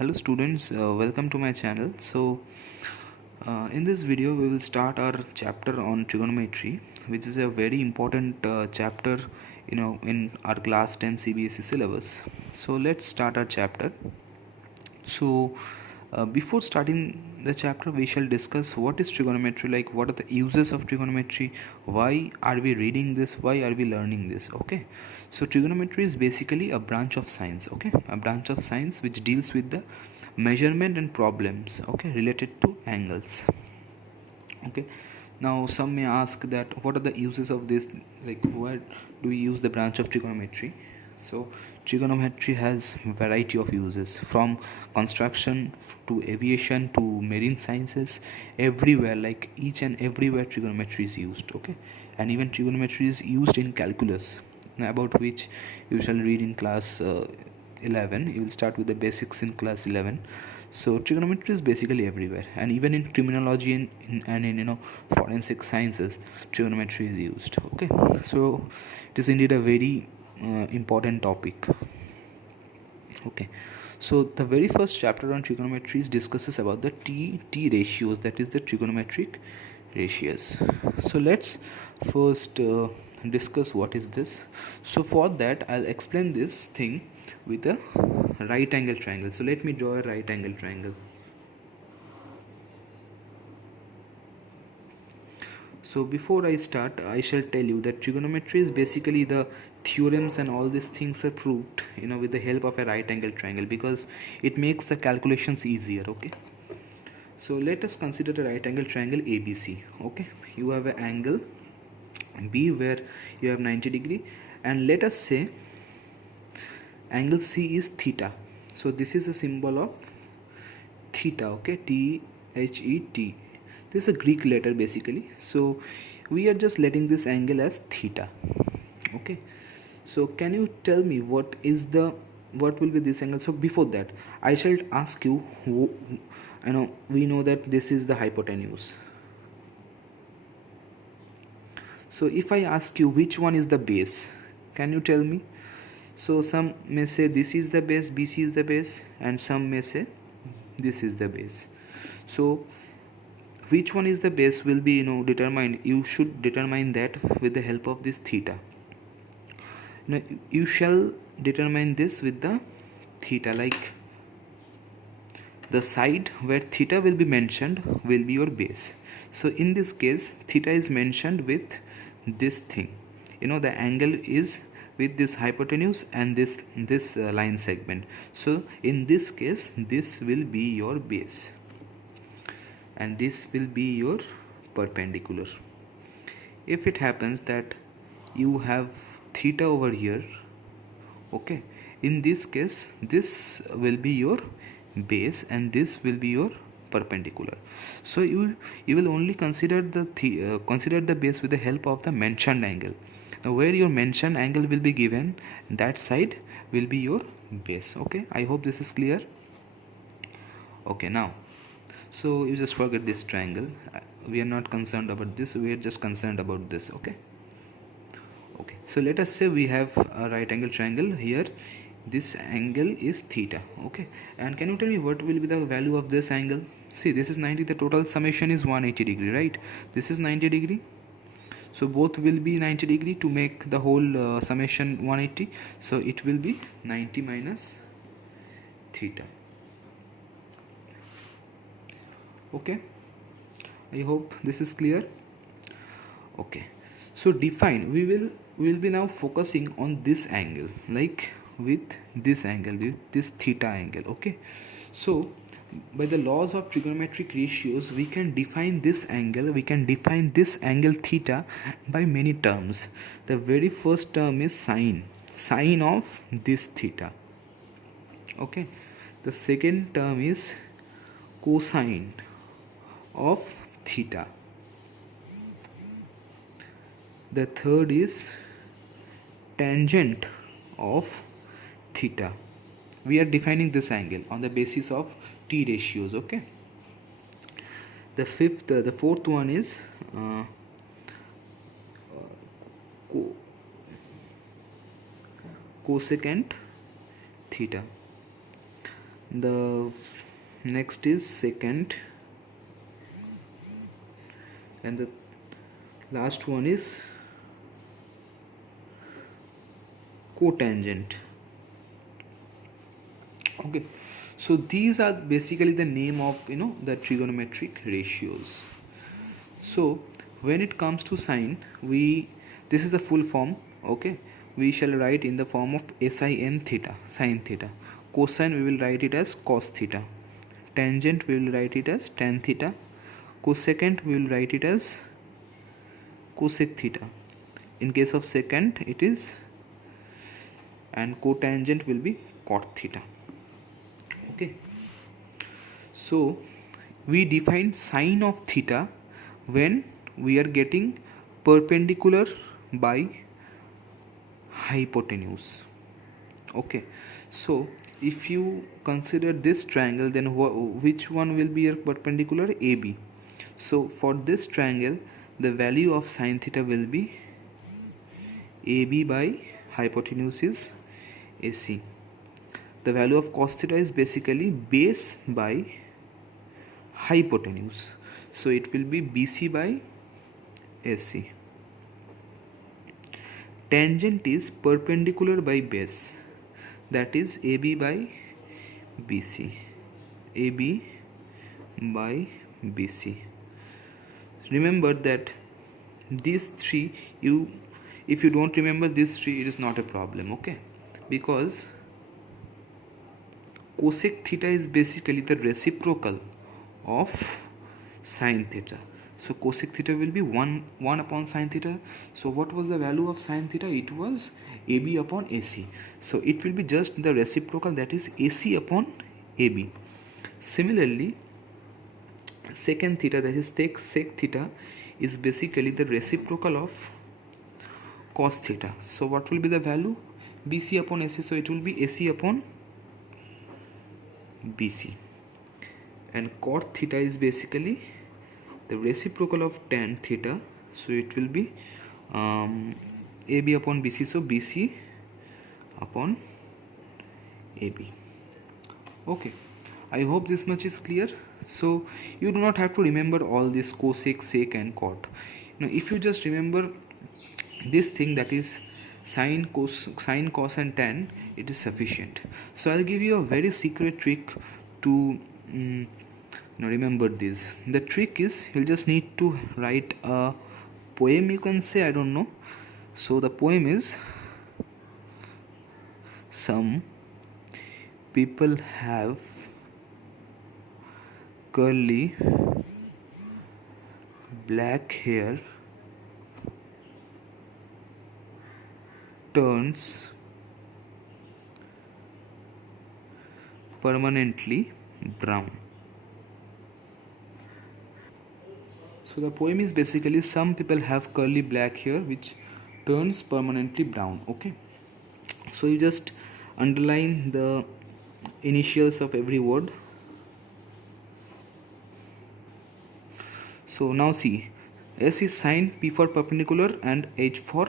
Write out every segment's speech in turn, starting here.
Hello students, welcome to my channel. In this video we will start our chapter on trigonometry, which is a very important chapter in our class 10 CBSE syllabus. So let's start our chapter. Before starting the chapter, we shall discuss what is trigonometry, like what are the uses of trigonometry, why are we reading this, why are we learning this. Okay, so trigonometry is basically a branch of science. Okay, a branch of science which deals with the measurement and problems, okay, related to angles. Okay, now some may ask that what are the uses of this, like why do we use the branch of trigonometry. So trigonometry has variety of uses, from construction to aviation to marine sciences. Everywhere, like each and everywhere, trigonometry is used. Okay, and even trigonometry is used in calculus, about which you shall read in class 11. You will start with the basics in class 11. So trigonometry is basically everywhere, and even in criminology and in forensic sciences, trigonometry is used. Okay, so it is indeed a very important topic. Okay, so the very first chapter on trigonometry discusses about the t ratios, that is the trigonometric ratios. So let's first discuss what is this. So for that I'll explain this thing with a right angle triangle. So let me draw a right angle triangle. So before I start, I shall tell you that trigonometry is basically the theorems and all these things are proved with the help of a right angle triangle, because it makes the calculations easier. Okay, so let us consider a right angle triangle ABC. Okay, you have an angle B where you have 90 degree, and let us say angle C is theta. So this is a symbol of theta. Okay, THET. This is a Greek letter basically. So we are just letting this angle as theta. Okay, so can you tell me what will be this angle? So before that I shall ask you, we know that this is the hypotenuse. So if I ask you which one is the base, can you tell me? So some may say this is the base, BC is the base, and some may say this is the base. So which one is the base will be determined. You should determine that with the help of this theta. You shall determine this with the theta, like the side where theta will be mentioned will be your base. So in this case theta is mentioned with this thing. The angle is with this hypotenuse and this line segment. So in this case this will be your base and this will be your perpendicular. If it happens that you have theta over here, okay, in this case this will be your base and this will be your perpendicular. So you will only consider the base with the help of the mentioned angle. Now where your mentioned angle will be given, that side will be your base. Okay, I hope this is clear. Okay, now so you just forget this triangle. We are not concerned about this, we are just concerned about this. Okay, so let us say we have a right angle triangle here. This angle is theta. Okay, and can you tell me what will be the value of this angle? See, this is 90, the total summation is 180 degree, right? This is 90 degree, so both will be 90 degree to make the whole summation 180. So it will be 90 minus theta. Okay, I hope this is clear. Okay, so define, we will be now focusing on this angle, like with this angle, with this theta angle. Okay, so by the laws of trigonometric ratios we can define this angle, theta by many terms. The very first term is sine of this theta. Okay, the second term is cosine of theta. The third is tangent of theta. We are defining this angle on the basis of t ratios. Okay, the fourth one is cosecant theta. The next is secant, and the last one is cotangent. Okay, so these are basically the name of the trigonometric ratios. So when it comes to sine, this is the full form. Okay, we shall write in the form of sin theta, sin theta. Cosine we will write it as cos theta. Tangent we will write it as tan theta. Cosecant we will write it as cosec theta. In case of secant it is, and cotangent will be cot theta. Okay, so we define sine of theta when we are getting perpendicular by hypotenuse. Okay, so if you consider this triangle, then which one will be your perpendicular? AB. So for this triangle, the value of sine theta will be AB by hypotenuse is AC. The value of cos theta is basically base by hypotenuse, so it will be BC by AC. Tangent is perpendicular by base, that is AB by BC. AB by BC. Remember that these three, if you don't remember these three, it is not a problem. Okay, because cosec theta is basically the reciprocal of sine theta. So cosec theta will be 1 upon sine theta. So what was the value of sine theta? It was AB upon AC. So it will be just the reciprocal, that is AC upon AB. Similarly, secant theta, that is sec theta, is basically the reciprocal of cos theta. So what will be the value? BC upon AC. So it will be AC upon BC. And cot theta is basically the reciprocal of tan theta, so it will be AB upon BC, so BC upon AB. Okay, I hope this much is clear. So you do not have to remember all this cosec, sec and cot. Now if you just remember this thing, that is sine, cos, and tan, it is sufficient. So I'll give you a very secret trick to remember this. The trick is, you'll just need to write a poem, you can say, I don't know. So the poem is, some people have curly black hair, turns permanently brown. So the poem is basically, some people have curly black hair which turns permanently brown. Okay, so you just underline the initials of every word. So now see, S is sine, P for perpendicular and H for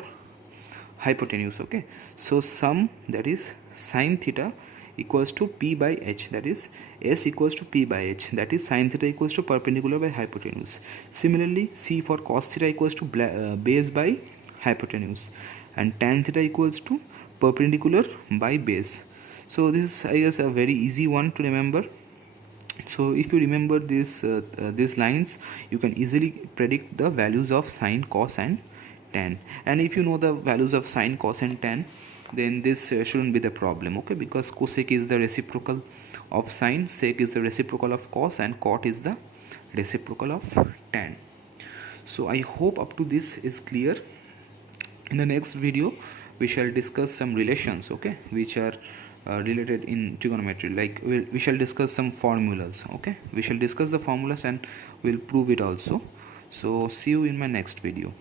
hypotenuse. Okay, so sum, that is sine theta, equals to P by H, that is S equals to P by H, that is sine theta equals to perpendicular by hypotenuse. Similarly, C for cos theta equals to base by hypotenuse, and tan theta equals to perpendicular by base. So this is, I guess, a very easy one to remember. So if you remember these lines, you can easily predict the values of sine, cos and tan. And if you know the values of sine, cos and tan, then this shouldn't be the problem. Okay, because cosec is the reciprocal of sine, sec is the reciprocal of cos, and cot is the reciprocal of tan. So I hope up to this is clear. In the next video we shall discuss some relations, okay, which are related in trigonometry. Like we shall discuss some formulas. Okay, we shall discuss the formulas and we'll prove it also. So see you in my next video.